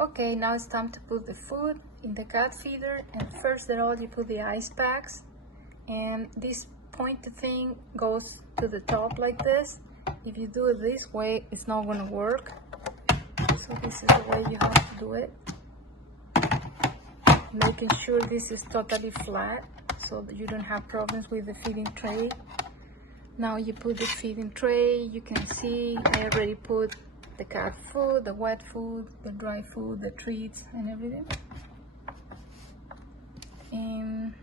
Okay, now it's time to put the food in the cat feeder, and first of all you put the ice packs, and this pointed thing goes to the top like this. If you do it this way, it's not going to work, so this is the way you have to do it, making sure this is totally flat so that you don't have problems with the feeding tray. Now you put the feeding tray. You can see I already put the cat food, the wet food, the dry food, the treats and everything. And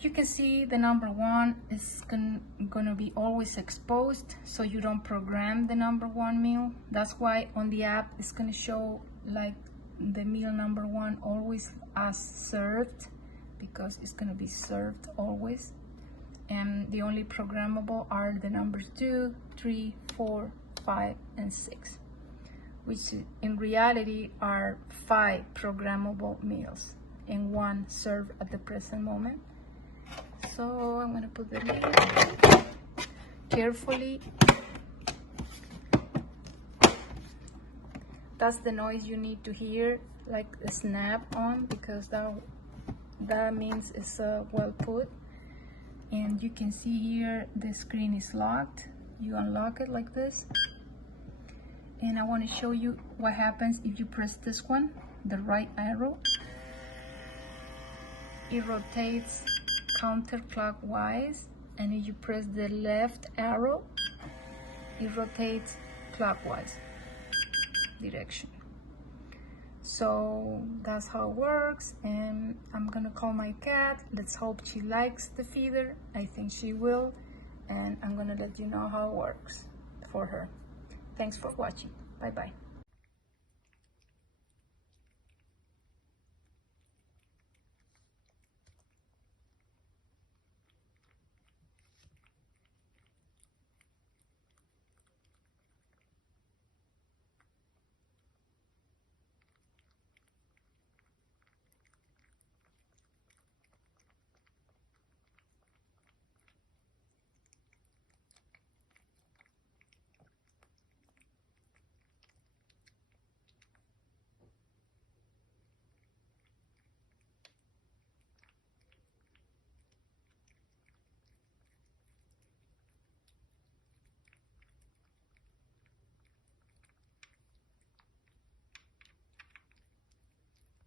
you can see the number one is gonna be always exposed, so you don't program the number one meal. That's why on the app it's gonna show like the meal number one always as served, because it's gonna be served always. And the only programmable are the numbers 2, 3, 4, 5, and 6, which in reality are 5 programmable meals and 1 served at the present moment. So I'm going to put the lid carefully. That's the noise you need to hear, like a snap on, because that means it's well put. And you can see here the screen is locked. You unlock it like this. And I want to show you what happens if you press this one, the right arrow. It rotates counterclockwise, and if you press the left arrow, it rotates clockwise direction. So that's how it works, and I'm gonna call my cat. Let's hope she likes the feeder. I think she will, and I'm gonna let you know how it works for her. Thanks for watching. Bye bye.